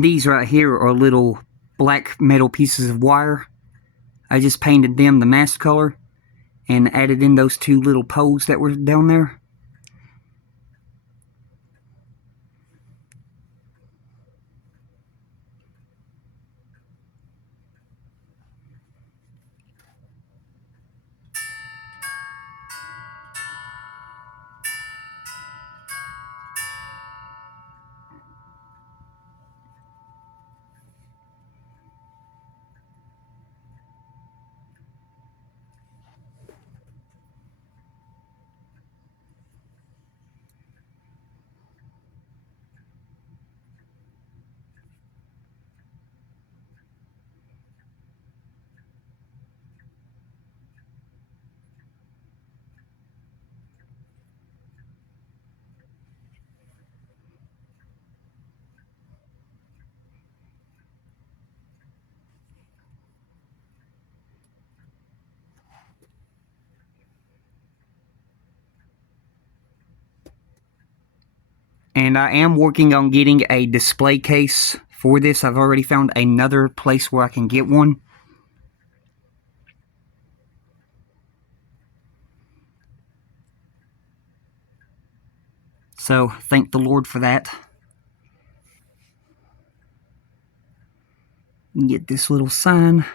These right here are little black metal pieces of wire. I just painted them the mast color and added in those two little poles that were down there. And I am working on getting a display case for this. I've already found another place where I can get one. So thank the Lord for that. Get this little sign.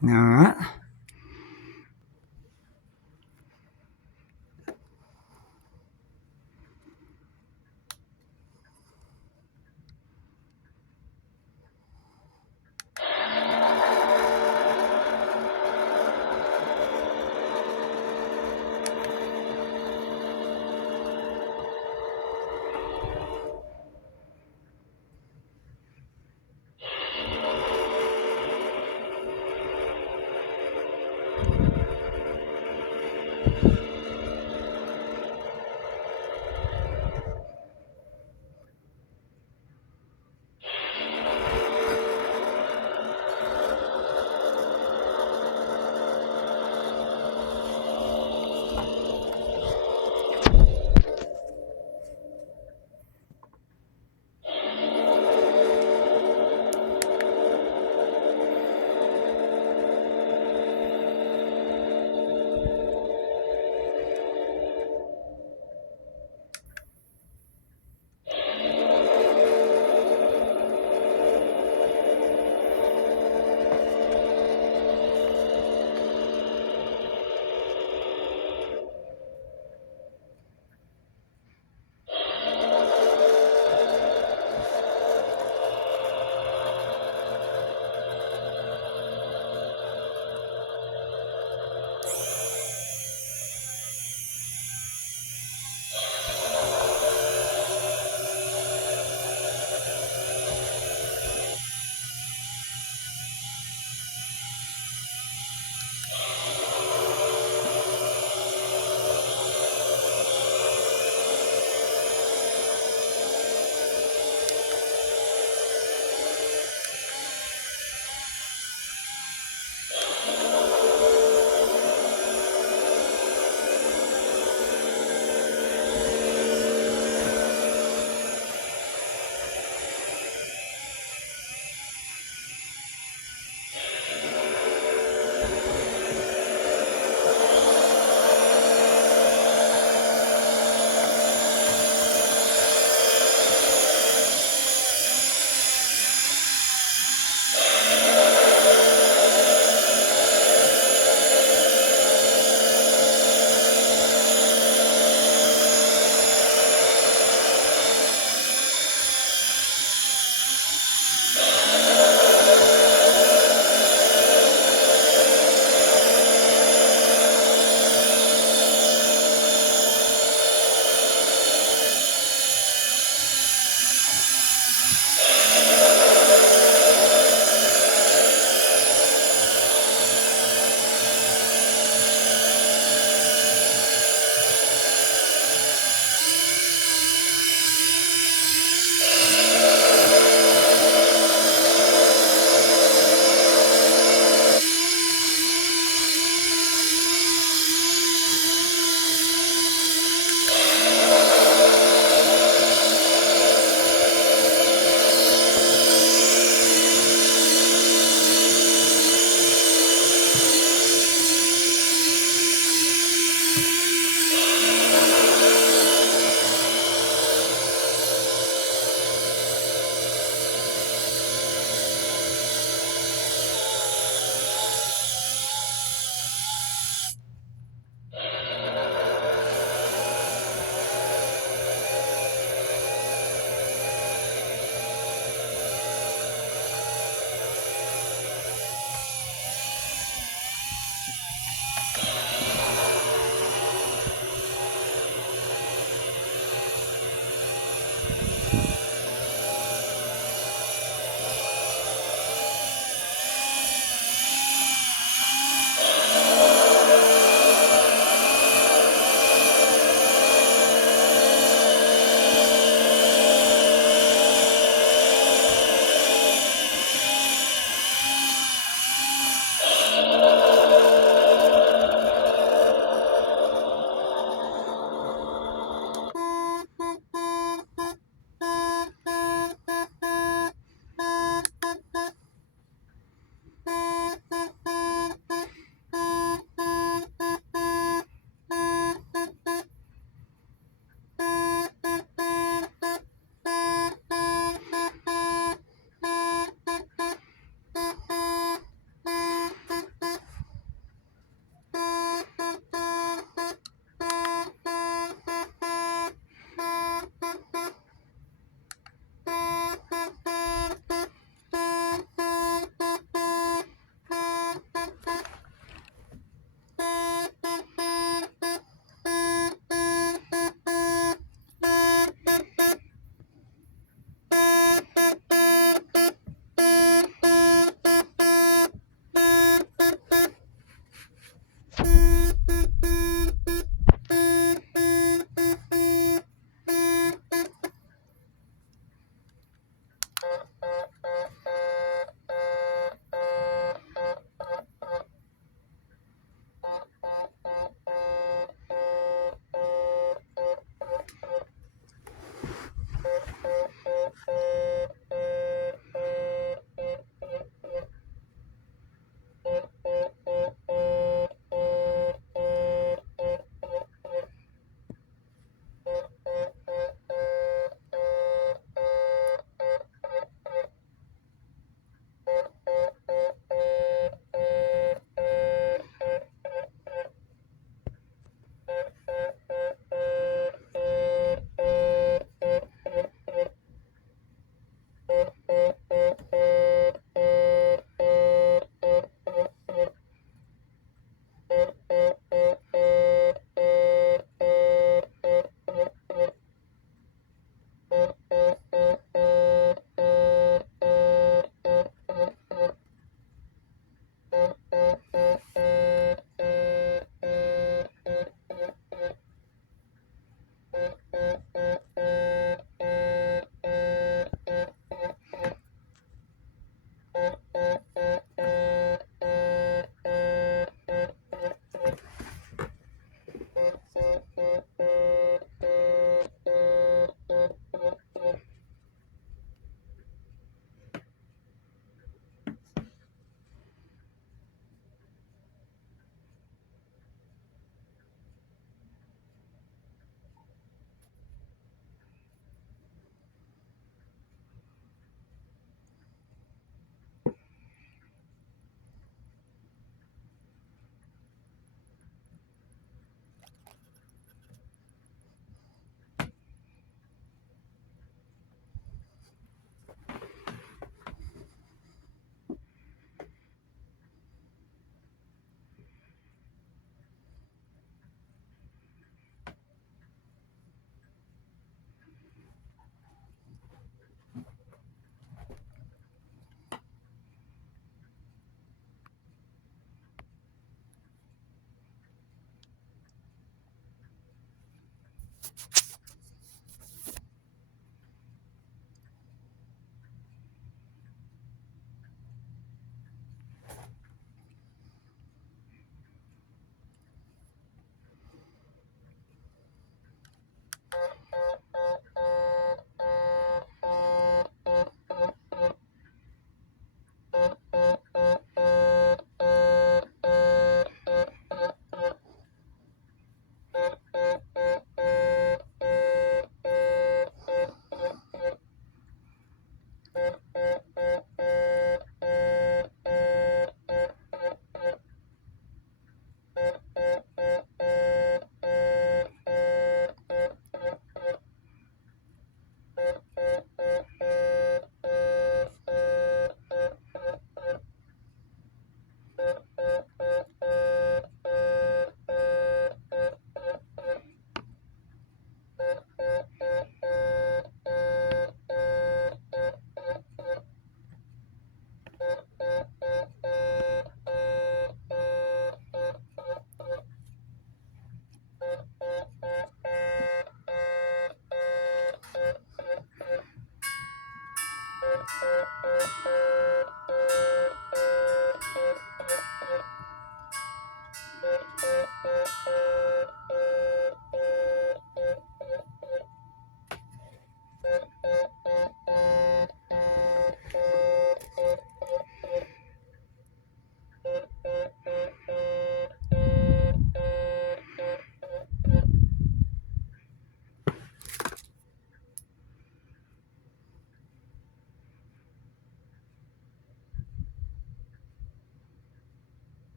Alright.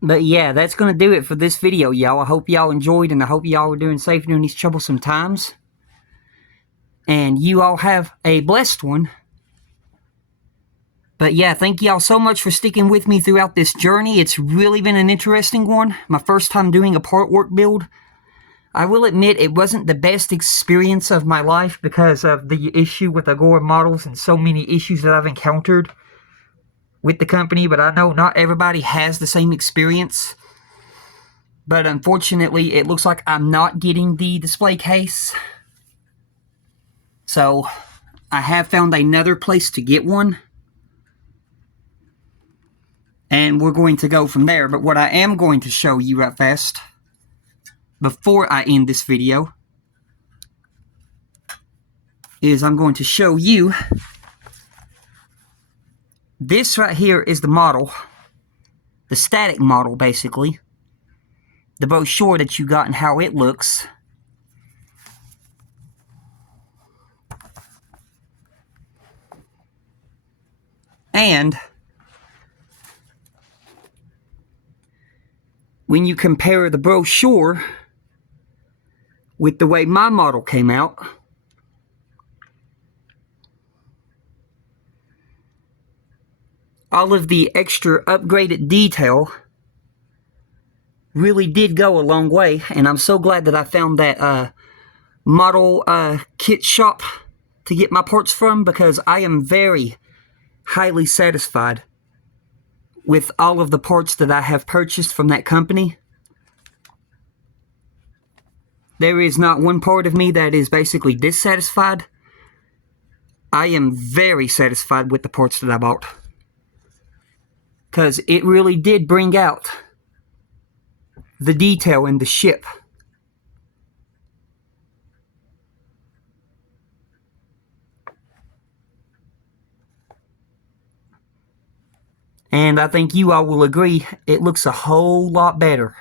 But yeah, that's going to do it for this video, y'all. I hope y'all enjoyed, and I hope y'all are doing safe during these troublesome times. And you all have a blessed one. But yeah, thank y'all so much for sticking with me throughout this journey. It's really been an interesting one. My first time doing a part work build. I will admit it wasn't the best experience of my life because of the issue with Agora models and so many issues that I've encountered with the company, but I know not everybody has the same experience. But unfortunately, it looks like I'm not getting the display case. So I have found another place to get one. And we're going to go from there. But what I am going to show you right fast, before I end this video, is I'm going to show you, this right here is the model, the static model basically, the brochure that you got and how it looks. And when you compare the brochure with the way my model came out, all of the extra upgraded detail really did go a long way, and I'm so glad that I found that model kit shop to get my parts from, because I am very highly satisfied with all of the parts that I have purchased from that company. There is not one part of me that is basically dissatisfied. I am very satisfied with the parts that I bought, because it really did bring out the detail in the ship. And I think you all will agree, it looks a whole lot better.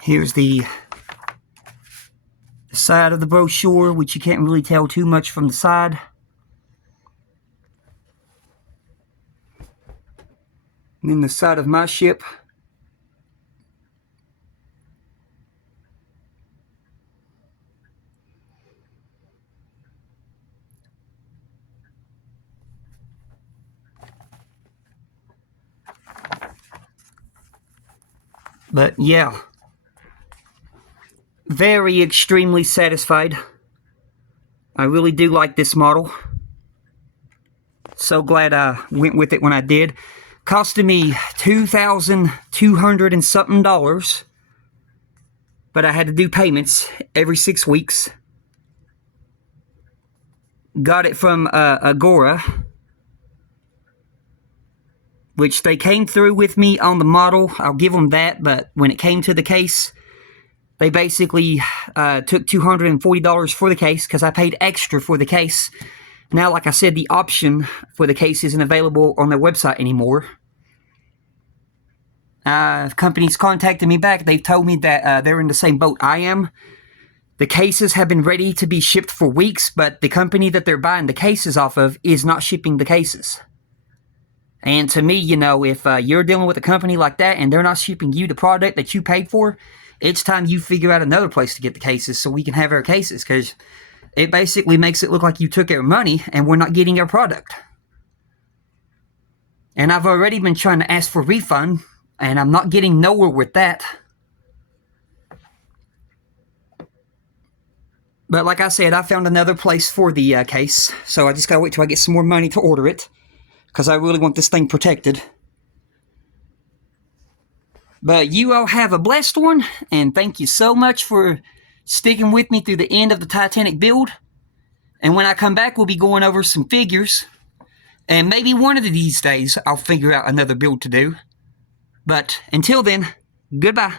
Here's the side of the brochure, which you can't really tell too much from the side. And then the side of my ship. But yeah, very extremely satisfied. I really do like this model. So glad I went with it when I did. Costed me $2,200 and something, but I had to do payments every 6 weeks. Got it from Agora, which they came through with me on the model. I'll give them that, but when it came to the case, they basically took $240 for the case because I paid extra for the case. Now, like I said, the option for the case isn't available on their website anymore. Companies contacted me back. They've told me that they're in the same boat I am. The cases have been ready to be shipped for weeks, but the company that they're buying the cases off of is not shipping the cases. And to me, you know, if you're dealing with a company like that and they're not shipping you the product that you paid for, it's time you figure out another place to get the cases so we can have our cases, because it basically makes it look like you took our money and we're not getting our product. And I've already been trying to ask for a refund, and I'm not getting nowhere with that. But like I said, I found another place for the case, so I just gotta wait till I get some more money to order it, because I really want this thing protected. But you all have a blessed one, and thank you so much for sticking with me through the end of the Titanic build. And when I come back, we'll be going over some figures, and maybe one of these days I'll figure out another build to do. But until then, goodbye.